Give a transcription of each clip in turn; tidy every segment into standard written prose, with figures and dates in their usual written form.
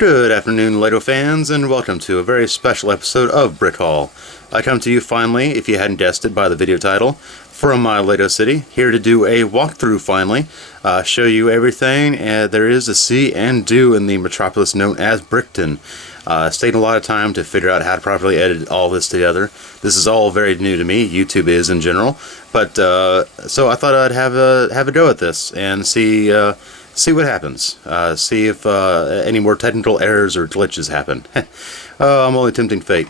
Good afternoon, Lego fans, and welcome to a very special episode of Brick Hall. I come to you finally, if you hadn't guessed it by the video title, from my Lego City, here to do a walkthrough finally, show you everything there is to see and do in the metropolis known as Brickton. It's taken a lot of time to figure out how to properly edit all this together. This is all very new to me, YouTube is in general, but so I thought I'd have a go at this and see what happens. See if any more technical errors or glitches happen. I'm only tempting fate.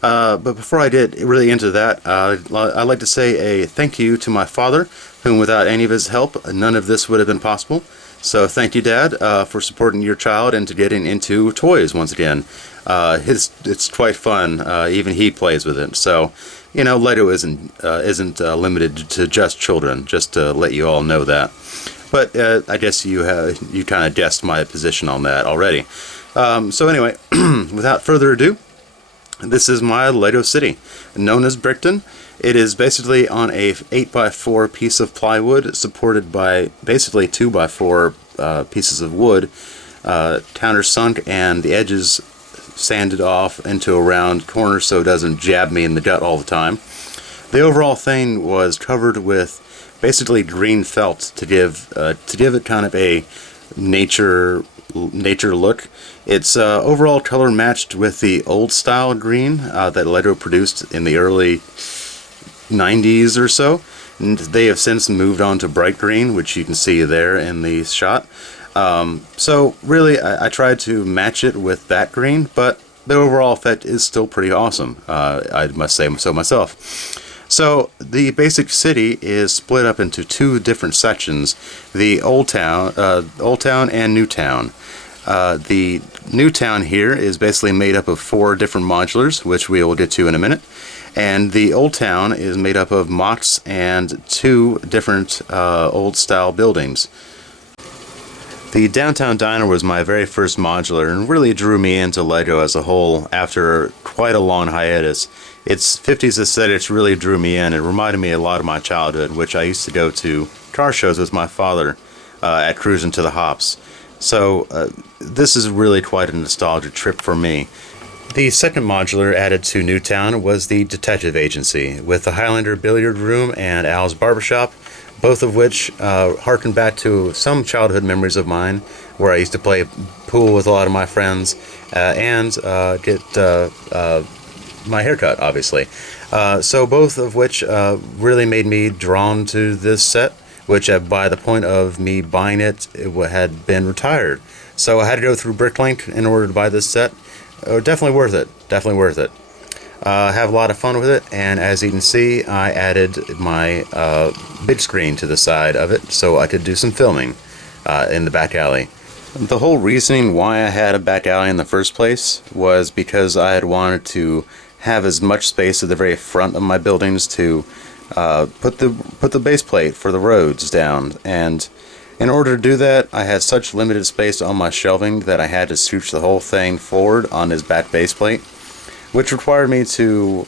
But before I get really into that, I'd like to say a thank you to my father, whom without any of his help, none of this would have been possible. So thank you, Dad, for supporting your child and to getting into toys once again. It's quite fun. Even he plays with it. So, you know, Lego isn't limited to just children. Just to let you all know that. But I guess you kind of guessed my position on that already. So anyway, without further ado, this is my Lego City, known as Brickton. It is basically on a 8x4 piece of plywood, supported by basically 2x4 pieces of wood, countersunk, and the edges sanded off into a round corner so it doesn't jab me in the gut all the time. The overall thing was covered with basically green felt to give it kind of a nature look. Its overall color matched with the old style green that Lego produced in the early 90s or so, and they have since moved on to bright green, which you can see there in the shot. So really I tried to match it with that green, but the overall effect is still pretty awesome, I must say so myself. So the basic city is split up into two different sections: the Old Town and New Town. The New Town here is basically made up of 4 different modulars, which we will get to in a minute, and the Old Town is made up of mocks and 2 different old-style buildings. The Downtown Diner was my very first modular and really drew me into Lego as a whole after quite a long hiatus. Its 50s aesthetics really drew me in. It reminded me a lot of my childhood, which I used to go to car shows with my father at Cruising to the Hops. So this is really quite a nostalgic trip for me. The second modular added to Newtown was the Detective Agency, with the Highlander Billiard Room and Al's Barbershop, both of which harken back to some childhood memories of mine, where I used to play pool with a lot of my friends and get my haircut, obviously. So both of which really made me drawn to this set, which by the point of me buying it had been retired. So I had to go through Bricklink in order to buy this set. Definitely worth it. Definitely worth it. Have a lot of fun with it, and as you can see, I added my big screen to the side of it so I could do some filming in the back alley. The whole reasoning why I had a back alley in the first place was because I had wanted to have as much space at the very front of my buildings to put the base plate for the roads down, and in order to do that I had such limited space on my shelving that I had to scooch the whole thing forward on this back base plate, which required me to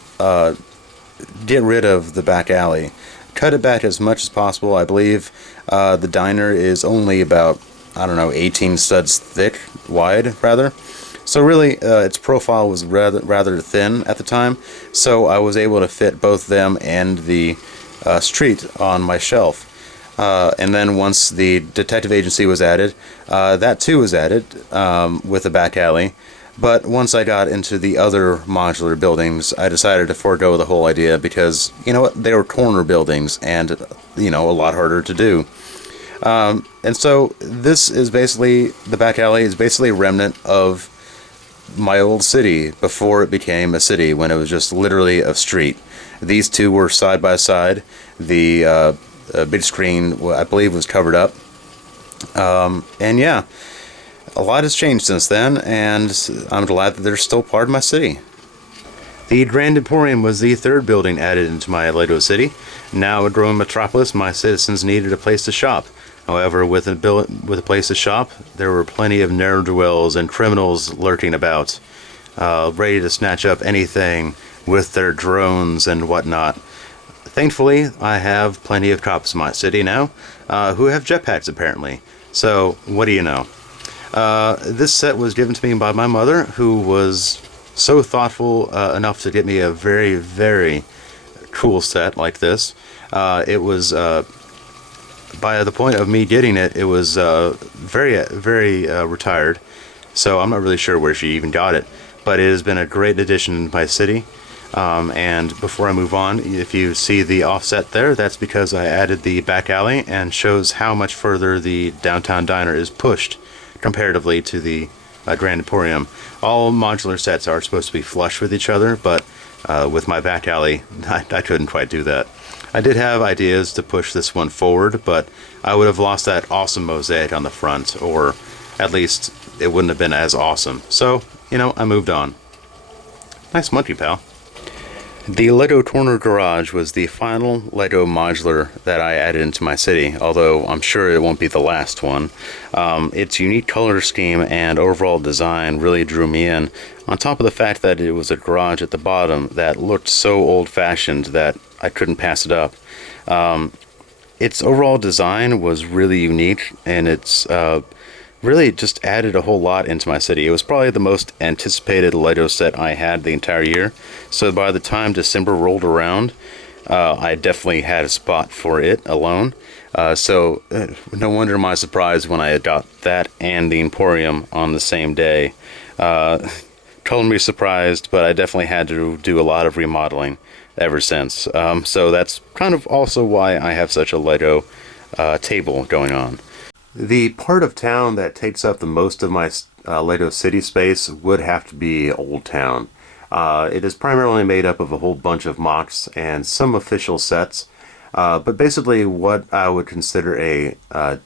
get rid of the back alley, cut it back as much as possible. I believe the diner is only about, I don't know, 18 studs thick, wide rather. So really, its profile was rather thin at the time, so I was able to fit both them and the street on my shelf. And then once the Detective Agency was added, that too was added with the back alley. But once I got into the other modular buildings, I decided to forego the whole idea because, you know what, they were corner buildings and, you know, a lot harder to do. And so this is basically, the back alley is basically a remnant of my old city before it became a city, when it was just literally a street. These two were side by side. The big screen, I believe, was covered up. And yeah, a lot has changed since then, and I'm glad that they're still part of my city. The Grand Emporium was the third building added into my Lego City. Now a growing metropolis, my citizens needed a place to shop. However, with a place to shop, there were plenty of ne'er-do-wells and criminals lurking about, ready to snatch up anything with their drones and whatnot. Thankfully, I have plenty of cops in my city now, who have jetpacks apparently. So, what do you know? This set was given to me by my mother, who was so thoughtful enough to get me a very, very cool set like this. It was, by the point of me getting it, it was very, very retired. So I'm not really sure where she even got it. But it has been a great addition to my city. And before I move on, if you see the offset there, that's because I added the back alley, and shows how much further the downtown diner is pushed comparatively to the Grand Emporium. All modular sets are supposed to be flush with each other, but with my back alley, I couldn't quite do that. I did have ideas to push this one forward, but I would have lost that awesome mosaic on the front, or at least it wouldn't have been as awesome. So, you know, I moved on. Nice monkey, pal. The Lego Corner Garage was the final Lego modular that I added into my city, although I'm sure it won't be the last one. Its unique color scheme and overall design really drew me in, on top of the fact that it was a garage at the bottom that looked so old-fashioned that I couldn't pass it up. Its overall design was really unique, and it's really just added a whole lot into my city. It was probably the most anticipated Lego set I had the entire year, so by the time December rolled around, I definitely had a spot for it alone. So no wonder my surprise when I got that and the Emporium on the same day. Totally surprised, but I definitely had to do a lot of remodeling ever since. So that's kind of also why I have such a Lego table going on. The part of town that takes up the most of my Lego city space would have to be Old Town. It is primarily made up of a whole bunch of mocks and some official sets, but basically what I would consider a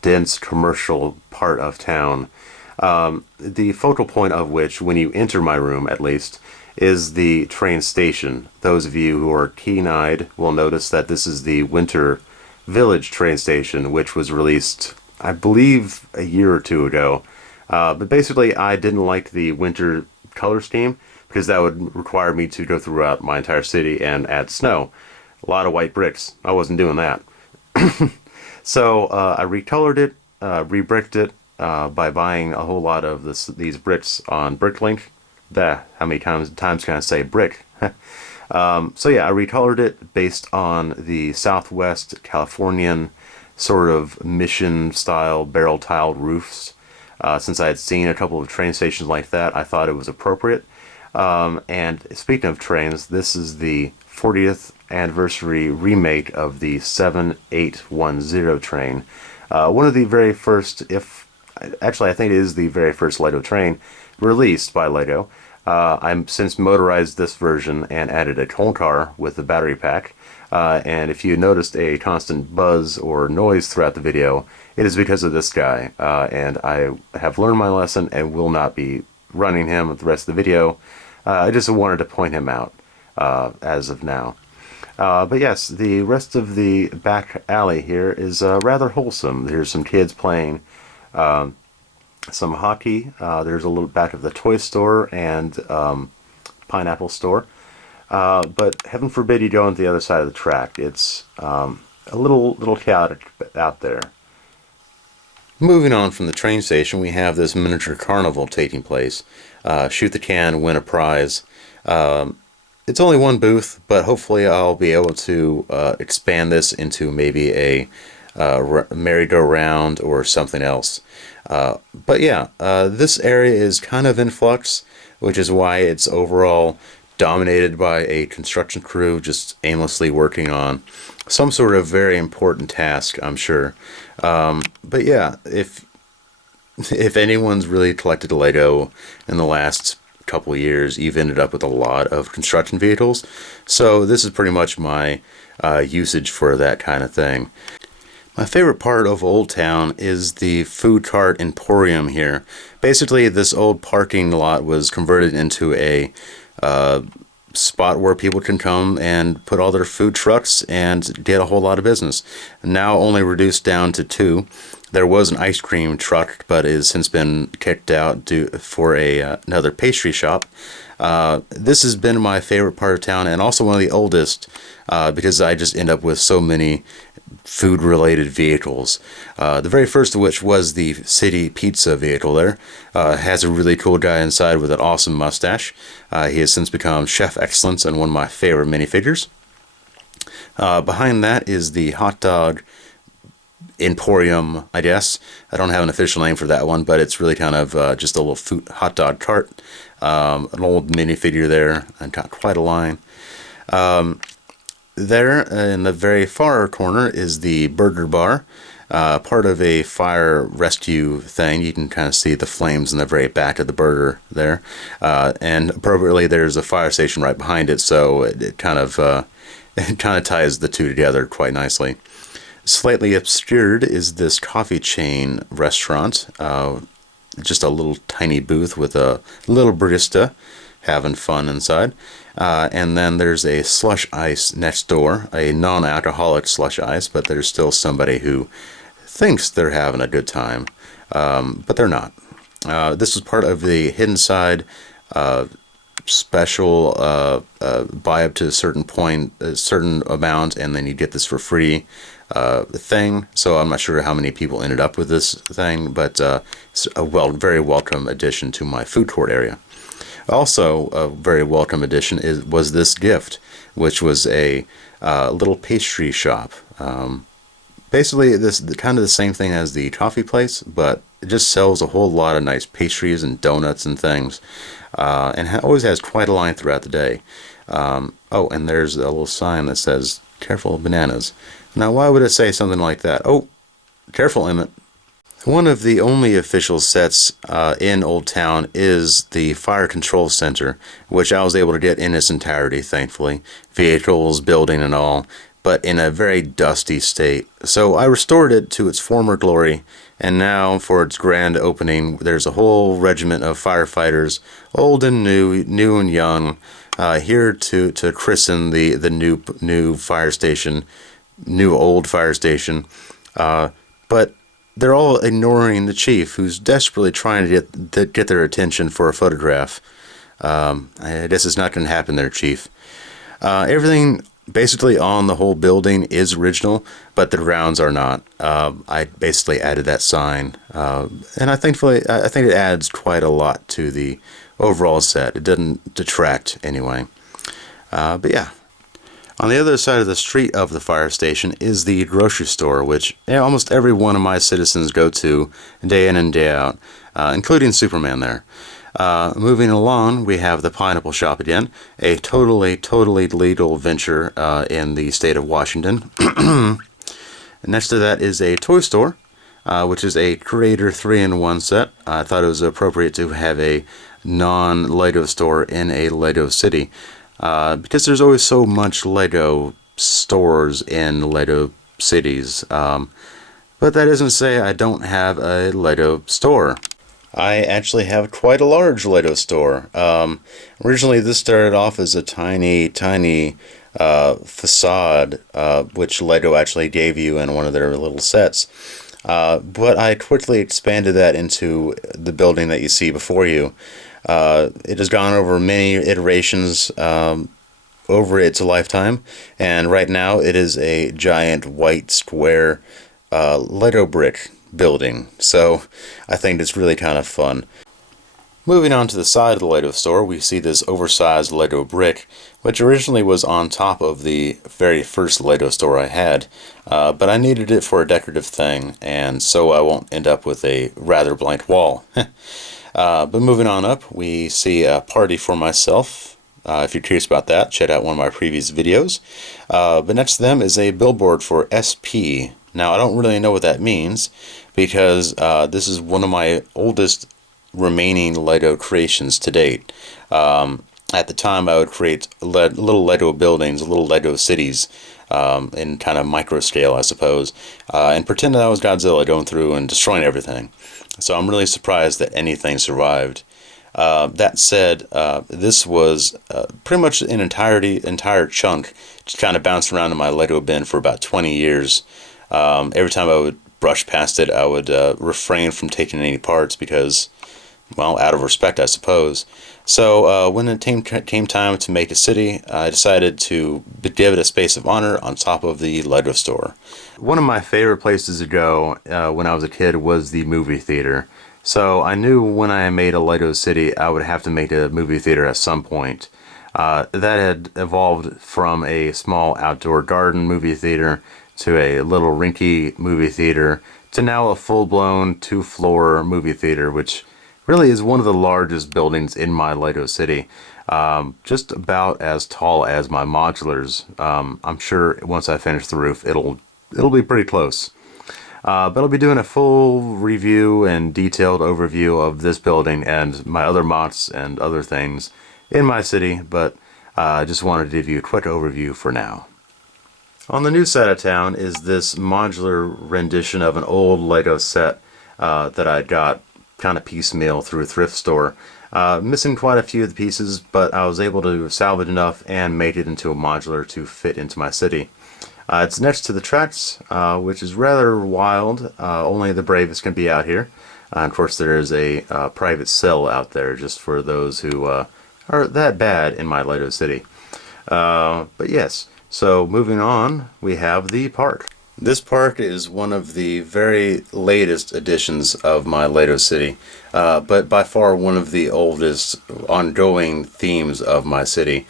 dense commercial part of town. The focal point of which, when you enter my room at least, is the train station. Those of you who are keen-eyed will notice that this is the Winter Village train station, which was released, I believe, a year or two ago. But basically, I didn't like the winter color scheme, because that would require me to go throughout my entire city and add snow. A lot of white bricks. I wasn't doing that. So I recolored it, rebricked it by buying a whole lot of these bricks on Bricklink. How many times can I say brick? So yeah, I recolored it based on the Southwest Californian sort of mission-style barrel-tiled roofs. Since I had seen a couple of train stations like that, I thought it was appropriate. And speaking of trains, this is the 40th anniversary remake of the 7810 train. One of the very first, actually I think it is the very first Lego train released by Lego. I've since motorized this version and added a coal car with the battery pack. And if you noticed a constant buzz or noise throughout the video, it is because of this guy. And I have learned my lesson and will not be running him the rest of the video. I just wanted to point him out as of now. But yes, the rest of the back alley here is rather wholesome. There's some kids playing some hockey. There's a little back of the toy store and pineapple store. But heaven forbid you go on the other side of the track. It's a little chaotic out there. Moving on from the train station, we have this miniature carnival taking place. Shoot the can, win a prize. It's only one booth, but hopefully I'll be able to expand this into maybe a merry-go-round or something else. But yeah, this area is kind of in flux, which is why it's overall dominated by a construction crew just aimlessly working on some sort of very important task, I'm sure. But yeah, if anyone's really collected Lego in the last couple of years, you've ended up with a lot of construction vehicles. So this is pretty much my usage for that kind of thing. My favorite part of Old Town is the food cart emporium here. Basically, this old parking lot was converted into a spot where people can come and put all their food trucks and get a whole lot of business. Now only reduced down to 2. There was an ice cream truck, but it has since been kicked out for another pastry shop. This has been my favorite part of town, and also one of the oldest, because I just end up with so many food-related vehicles. The very first of which was the city pizza vehicle there. Has a really cool guy inside with an awesome mustache. He has since become Chef Excellence and one of my favorite minifigures. Behind that is the hot dog emporium, I guess. I don't have an official name for that one, but it's really kind of just a little hot dog cart. An old minifigure there, and got quite a line. There in the very far corner is the burger bar, part of a fire rescue thing. You can kind of see the flames in the very back of the burger there, and appropriately there's a fire station right behind it, so it kind of ties the two together quite nicely. Slightly obscured is this coffee chain restaurant, just a little tiny booth with a little barista having fun inside. And then there's a slush ice next door, a non-alcoholic slush ice, but there's still somebody who thinks they're having a good time, but they're not. This was part of the Hidden Side special buy up to a certain point, a certain amount, and then you get this for free thing. So I'm not sure how many people ended up with this thing, but it's a very welcome addition to my food court area. Also, a very welcome addition was this gift, which was a little pastry shop. Basically, this kind of the same thing as the coffee place, but it just sells a whole lot of nice pastries and donuts and things, and always has quite a line throughout the day. Oh, and there's a little sign that says, "Careful of bananas." Now, why would it say something like that? Oh, careful, Emmett. One of the only official sets in Old Town is the Fire Control Center, which I was able to get in its entirety, thankfully. Vehicles, building, and all, but in a very dusty state. So I restored it to its former glory, and now for its grand opening, there's a whole regiment of firefighters, old and new and young, here to christen the new fire station, new old fire station. But they're all ignoring the chief, who's desperately trying to get their attention for a photograph. I guess it's not going to happen there, Chief. Everything basically on the whole building is original, but the grounds are not. I basically added that sign, and I think it adds quite a lot to the overall set. It doesn't detract anyway. But yeah. On the other side of the street of the fire station is the grocery store, which almost every one of my citizens go to day in and day out, including Superman there. Moving along, we have the pineapple shop again, a totally legal venture in the state of Washington. Next to that is a toy store, which is a Creator 3-in-1 set. I thought it was appropriate to have a non-Lego store in a Lego city. Because there's always so much Lego stores in Lego cities. But that isn't to say I don't have a Lego store. I actually have quite a large Lego store. Originally this started off as a tiny facade, which Lego actually gave you in one of their little sets. But I quickly expanded that into the building that you see before you. It has gone over many iterations over its lifetime, and right now it is a giant white square Lego brick building, so I think it's really kind of fun. Moving on to the side of the Lego store, we see this oversized Lego brick, which originally was on top of the very first Lego store I had, but I needed it for a decorative thing, and so I won't end up with a rather blank wall. But moving on up, we see a party for myself. If you're curious about that, check out one of my previous videos. But next to them is a billboard for SP. Now, I don't really know what that means, because this is one of my oldest remaining Lego creations to date. At the time, I would create little Lego buildings, little Lego cities, in kind of micro scale, I suppose, and pretend that I was Godzilla going through and destroying everything. So I'm really surprised that anything survived. That said, this was pretty much an entire chunk, just kind of bounced around in my Lego bin for about 20 years. Every time I would brush past it, I would refrain from taking any parts, because well, out of respect, I suppose. So when it came time to make a city, I decided to give it a space of honor on top of the Lego store. One of my favorite places to go when I was a kid was the movie theater. So I knew when I made a Lego city, I would have to make a movie theater at some point. That had evolved from a small outdoor garden movie theater to a little rinky movie theater to now a full-blown two-floor movie theater, which really is one of the largest buildings in my Lego city. Just about as tall as my modulars. I'm sure once I finish the roof, it'll be pretty close. But I'll be doing a full review and detailed overview of this building and my other mods and other things in my city, but I just wanted to give you a quick overview for now. On the new side of town is this modular rendition of an old Lego set that I got kind of piecemeal through a thrift store. Missing quite a few of the pieces, but I was able to salvage enough and make it into a modular to fit into my city. It's next to the tracks, which is rather wild. Only the bravest can be out here. Of course, there is a private cell out there just for those who are that bad in my Lego city. But yes, so moving on, we have the park. This park is one of the very latest additions of my Lego city, but by far one of the oldest ongoing themes of my city.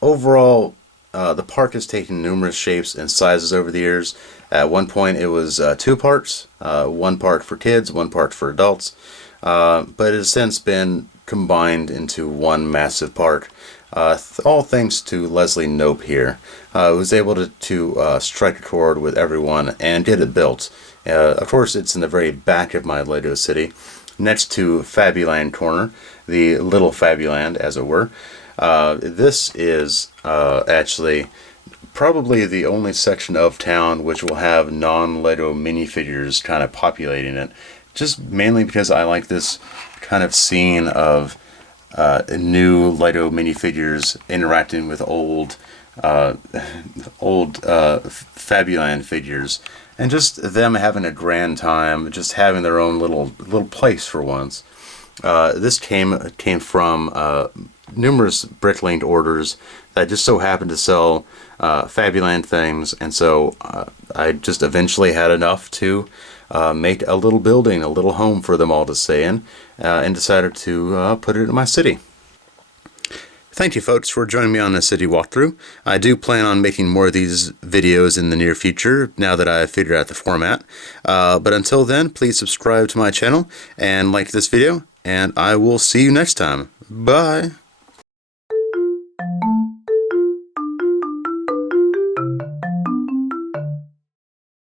Overall, the park has taken numerous shapes and sizes over the years. At one point it was two parts, one part for kids, one part for adults, but it has since been combined into one massive park. All thanks to Leslie Knope here, who was able to strike a chord with everyone and get it built. Of course, it's in the very back of my Lego city, next to Fabuland Corner, the little Fabuland, as it were. This is actually probably the only section of town which will have non-Lego minifigures kind of populating it, just mainly because I like this kind of scene of new Lego minifigures interacting with old Fabuland figures, and just them having a grand time, just having their own little place for once. This came from numerous brick-linked orders that just so happened to sell Fabuland things, and so I just eventually had enough to make a little building, a little home for them all to stay in, and decided to put it in my city. Thank you folks for joining me on this city walkthrough. I do plan on making more of these videos in the near future now that I've figured out the format. But until then, please subscribe to my channel and like this video, and I will see you next time. Bye!